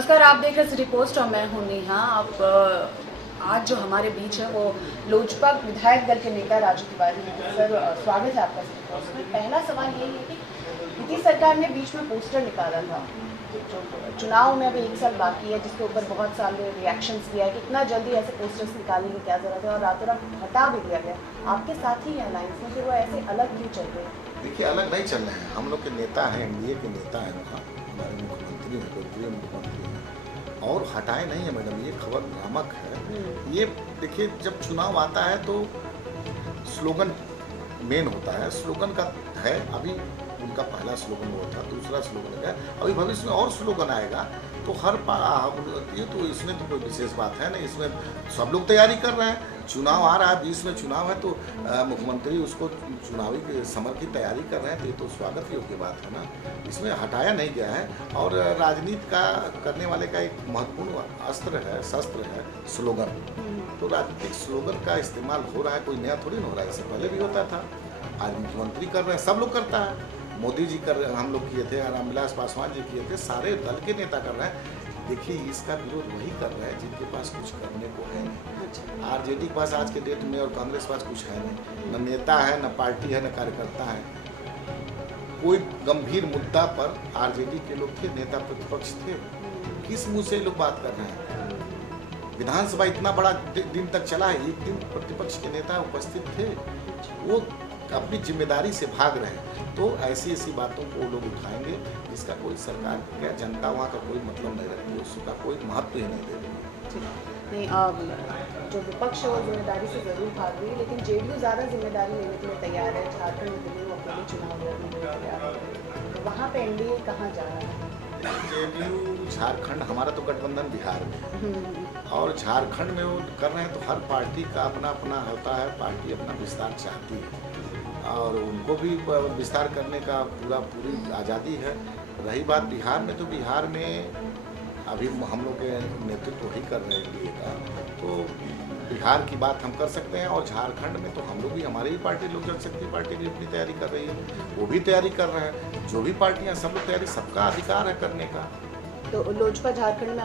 नमस्कार, आप देख रहे हैं सिटी पोस्ट और मैं हूं नेहा। आप आज जो हमारे बीच है वो लोजपा विधायक दल के नेता राजू तिवारी हैं। सर, स्वागत है आपका सिटी पोस्ट में। पहला सवाल यही है कि नीतीश सरकार ने बीच में पोस्टर निकाला था, जो चुनाव में अभी 1 साल बाकी है, जिसके ऊपर बहुत सारे रिएक्शंस भी आए कि इतना जल्दी ऐसे पोस्टर्स निकालने की क्या जरूरत है, और रातों रात हटा भी दिया गया। आपके साथ ही है अलायंस में, फिर वो ऐसे अलग क्यों चल रहे हैं? देखिए, अलग नहीं चल रहे हैं। हम लोग के नेता हैं, एनडीए के नेता हैं, वहाँ हमारे मुख्यमंत्री हैं, केंद्रीय मुख्यमंत्री हैं, और हटाए नहीं है मैडम। ये खबर भ्रामक है। ये देखिए, जब चुनाव आता है तो स्लोगन मेन होता है, स्लोगन का है। अभी उनका पहला स्लोगन वो था, दूसरा स्लोगन है, अभी भविष्य में और स्लोगन आएगा। तो ये तो इसमें तो कोई विशेष बात है नहीं। इसमें सब लोग तैयारी कर रहे हैं। चुनाव आ रहा है, 20 में चुनाव है, तो मुख्यमंत्री उसको चुनावी समर की तैयारी कर रहे हैं, तो ये तो स्वागत योग्य बात है ना। इसमें हटाया नहीं गया है। और राजनीति का करने वाले का एक महत्वपूर्ण अस्त्र है, शस्त्र है स्लोगन। तो राजनीतिक स्लोगन का इस्तेमाल हो रहा है, कोई नया थोड़ी ना हो रहा है। इससे पहले भी होता था, आज मुख्यमंत्री कर रहे हैं, सब लोग करता है। मोदी जी कर रहे, हम लोग किए थे, रामविलास पासवान जी किए थे, सारे दल के नेता कर रहे हैं। देखिए, इसका विरोध वही कर रहे हैं जिनके पास कुछ करने को है नहीं। आरजेडी के पास आज के डेट में और कांग्रेस के पास कुछ है नहीं, न नेता है, न पार्टी है, न कार्यकर्ता है। कोई गंभीर मुद्दा पर आरजेडी के लोग थे, नेता प्रतिपक्ष थे, किस मुंह से लोग बात कर रहे हैं? विधानसभा इतना बड़ा दिन तक चला है, एक दिन प्रतिपक्ष के नेता उपस्थित थे, वो अपनी जिम्मेदारी से भाग रहे हैं। तो ऐसी ऐसी बातों को लोग उठाएंगे, इसका कोई सरकार या जनता वहाँ का कोई मतलब नहीं रखती, उसका कोई महत्व ही नहीं दे रही। नहीं, जो विपक्ष है वो जिम्मेदारी से जरूर भाग रही है, लेकिन जेडीयू ज़्यादा जिम्मेदारी लेने के लिए तैयार है। झारखंड में दिल्ली में अकेले चुनाव लड़ने के लिए तैयार है, तो वहाँ पे एनडीए कहाँ जा रहा है? जेडीयू झारखंड, हमारा तो गठबंधन बिहार में, और झारखंड में वो कर रहे हैं। तो हर पार्टी का अपना अपना होता है, पार्टी अपना विस्तार चाहती है और उनको भी विस्तार करने का पूरी आज़ादी है। रही बात बिहार में, तो बिहार में अभी हम लोग के नेतृत्व वही कर रहे हैं एनडीए का, तो बिहार की बात हम कर सकते हैं। और झारखंड में तो हम लोग भी, हमारी भी पार्टी लोक जनशक्ति पार्टी भी अपनी तैयारी कर रही है, वो भी तैयारी कर रहे हैं। जो भी पार्टियां, सब लोग तैयारी, सबका अधिकार है करने का। तो लोजपा झारखंड में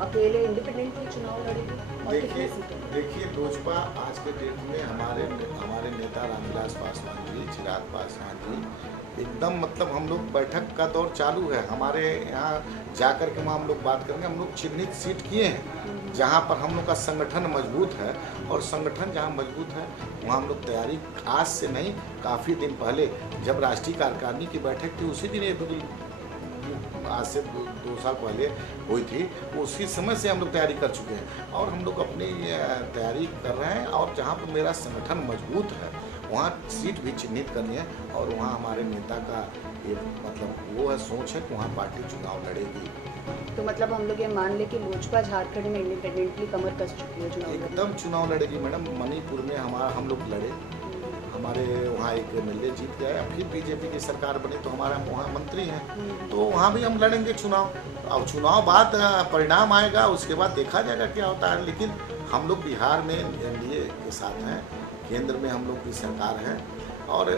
अकेले इंडिपेंडेंटली चुनाव लड़ेगी? देखिए, लोजपा आज के डेट में हमारे नेता रामविलास पासवान जी, चिराग पासवान जी, एकदम मतलब हम लोग बैठक का दौर चालू है। हमारे यहाँ जाकर के वहाँ हम लोग बात करेंगे। हम लोग चिन्हित सीट किए हैं जहाँ पर हम लोग का संगठन मजबूत है, और संगठन जहाँ मजबूत है वहाँ हम लोग तैयारी आज से नहीं, काफ़ी दिन पहले जब राष्ट्रीय कार्यकारिणी की बैठक थी, उसी दिन आज से 2 साल पहले हुई थी, उसी समय से हम लोग तैयारी कर चुके हैं और हम लोग अपनी तैयारी कर रहे हैं। और जहाँ पर मेरा संगठन मजबूत है वहाँ सीट भी चिन्हित करनी है, और वहाँ हमारे नेता का ये मतलब वो है, सोच है कि वहाँ पार्टी चुनाव लड़ेगी। तो मतलब हम लोग ये मान ले कि लोजपा झारखंड में इंडिपेंडेंटली कमर कस चुकी है चुनाव? एकदम चुनाव लड़ेगी मैडम। मणिपुर में हम लोग लड़े, हमारे वहाँ एक एमएलए जीत गया, फिर बीजेपी की सरकार बनी तो हमारा वहाँ मंत्री हैं, तो वहाँ भी हम लड़ेंगे चुनाव। अब चुनाव बाद परिणाम आएगा, उसके बाद देखा जाएगा क्या होता है। लेकिन हम लोग बिहार में एनडीए के साथ हैं, केंद्र में हम लोग की सरकार है, और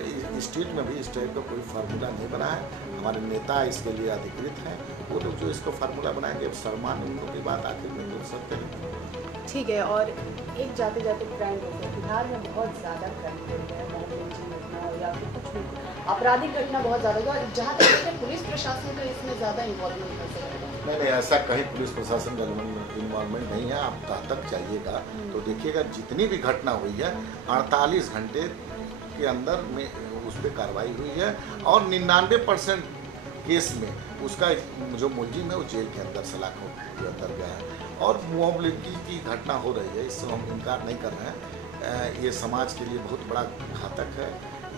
स्टेट में भी इस टाइप का कोई फार्मूला नहीं बना है। हमारे नेता इसके लिए अधिकृत हैं, वो लोग जो इसको फार्मूला बनाएंगे, सम्मान उन लोग की बात आखिर में बोल सकते हैं। ठीक है। और एक जाते जाते क्राइम होता है, बिहार में बहुत ज़्यादा क्राइम हो रहा है, घटना या फिर कुछ भी आपराधिक घटना बहुत ज़्यादा है, जहाँ तक कहते हैं पुलिस प्रशासन का इसमें ज़्यादा इन्वॉल्वमेंट हो सकता है। नहीं, ऐसा कहीं पुलिस प्रशासन का इन्वॉल्वमेंट नहीं है। आप तह तक जाइएगा तो देखिएगा, जितनी भी घटना हुई है 48 घंटे के अंदर में उस पर कार्रवाई हुई है, और 99% केस में उसका जो मुलजिम है वो जेल के अंदर, सलाखों के अंदर गया है। और मोबिलिटी की घटना हो रही है, इससे हम इनकार नहीं कर रहे हैं। ये समाज के लिए बहुत बड़ा घातक है,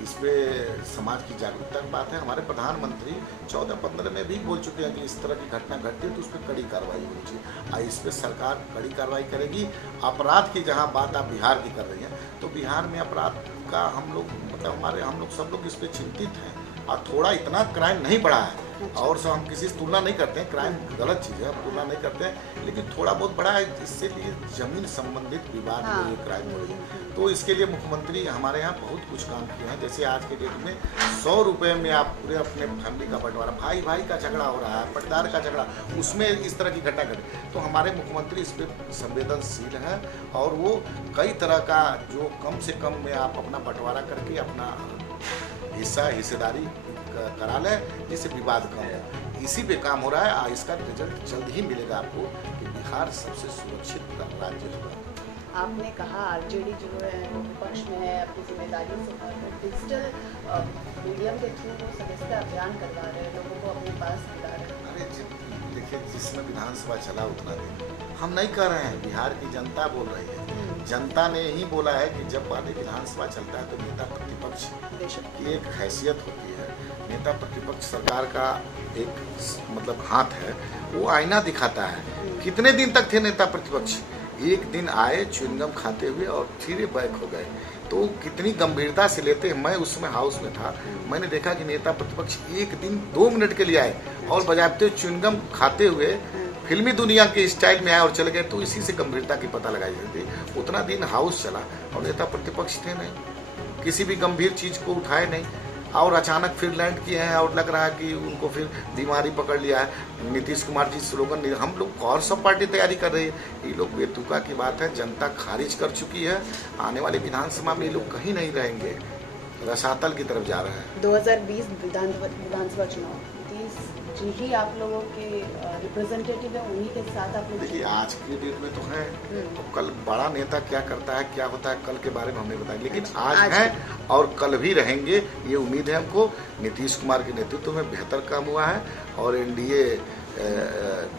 इस पर समाज की जागरूकता की बात है। हमारे प्रधानमंत्री 14-15 में भी बोल चुके हैं कि इस तरह की घटना घटती है तो उस पर कड़ी कार्रवाई होनी चाहिए, और इस पर सरकार कड़ी कार्रवाई करेगी। अपराध की जहां बात आप बिहार की कर रही हैं, तो बिहार में अपराध का हम लोग मतलब हम लोग सब लोग इस पर चिंतित हैं, और थोड़ा इतना क्राइम नहीं बढ़ा है। और सब हम किसी से तुलना नहीं करते हैं, क्राइम गलत चीज़ है, हम तुलना नहीं करते हैं, लेकिन थोड़ा बहुत बड़ा है, इससे लिए जमीन संबंधित विवाद में ये क्राइम हो रही है। तो इसके लिए मुख्यमंत्री हमारे यहाँ बहुत कुछ काम किए हैं। जैसे आज के डेट में 100 रुपये में आप पूरे अपने फैमिली का बंटवारा, भाई भाई का झगड़ा हो रहा है, पटदार का झगड़ा, उसमें इस तरह की घटना घटे, तो हमारे मुख्यमंत्री इस पर संवेदनशील हैं और वो कई तरह का जो कम से कम में आप अपना बंटवारा करके अपना हिस्सेदारी करा लें, जिससे विवाद कम हो। इसी पे काम हो रहा है और इसका रिजल्ट जल्द ही मिलेगा आपको कि बिहार सबसे सुरक्षित राज्य होगा। आपने कहा आरजेडी जो है वो विपक्ष में है, अपनी जिम्मेदारियों से डिजिटल मीडियम के थ्रू वो सदस्यता अभियान करवा रहे हैं, लोगों को अपने पास बुला रहे हैं। अरे देखिए, जिसमें विधानसभा चला उतना दिन हम नहीं कर रहे हैं, बिहार की जनता बोल रही है। जनता ने ही बोला है कि जब वाले विधानसभा चलता है तो नेता प्रतिपक्ष की एक हैसियत होती है। नेता प्रतिपक्ष सरकार का एक मतलब हाथ है, वो आईना दिखाता है। कितने दिन तक थे नेता प्रतिपक्ष? एक दिन आए च्युइंगम खाते हुए और फिर बैक हो गए। तो कितनी गंभीरता से लेते हैं। मैं उसमें हाउस में था, मैंने देखा कि नेता प्रतिपक्ष एक दिन 2 मिनट के लिए आए और बजाते च्युइंगम खाते हुए फिल्मी दुनिया के स्टाइल में आए और चले गए। तो इसी से गंभीरता की पता लगाई जाती थी। उतना दिन हाउस चला और नेता प्रतिपक्ष थे नहीं, किसी भी गंभीर चीज को उठाए नहीं, और अचानक फिर लैंड किए हैं और लग रहा है कि उनको फिर बीमारी पकड़ लिया है। नीतीश कुमार जी स्लोगन, हम लोग और सब पार्टी तैयारी कर रही है, ये लोग बेतुका की बात है। जनता खारिज कर चुकी है। आने वाले विधानसभा में ये लोग कहीं नहीं रहेंगे, रसातल की तरफ जा रहे हैं। 2020 विधानसभा चुनाव, नीतीश जी ही आप लोगों के रिप्रेजेंटेटिव है, उन्हीं के साथ आप लोग। देखिए, आज की डेट में तो है, तो कल बड़ा नेता क्या करता है, क्या होता है, कल के बारे में हमने बताया, लेकिन आज है और कल भी रहेंगे, ये उम्मीद है हमको। नीतीश कुमार के नेतृत्व में बेहतर काम हुआ है और एनडीए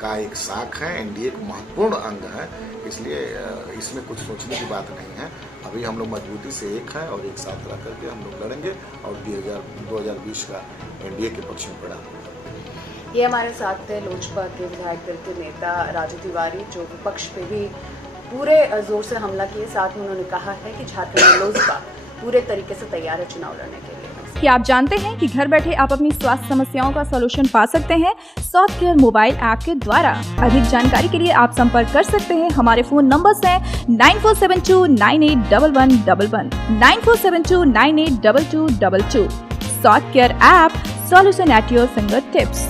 का एक शाख है, एनडीए एक महत्वपूर्ण अंग है, इसलिए इसमें कुछ सोचने की बात नहीं है। अभी हम लोग मजबूती से एक हैं और एक साथ रह करके हम लोग लड़ेंगे और 2020 का एनडीए के पक्ष में पड़ा। ये हमारे साथ थे लोजपा के विधायक दल के नेता राजू तिवारी, जो विपक्ष पे भी पूरे जोर से हमला किए। साथ में उन्होंने कहा है कि झारखंड में लोजपा पूरे तरीके से तैयार है चुनाव लड़ने के लिए। क्या आप जानते हैं कि घर बैठे आप अपनी स्वास्थ्य समस्याओं का सलूशन पा सकते हैं सॉफ्ट केयर मोबाइल ऐप के द्वारा। अधिक जानकारी के लिए आप संपर्क कर सकते हैं। हमारे फोन नंबर्स हैं 9472981111, 9472982222। Soft care app, solution at your finger tips.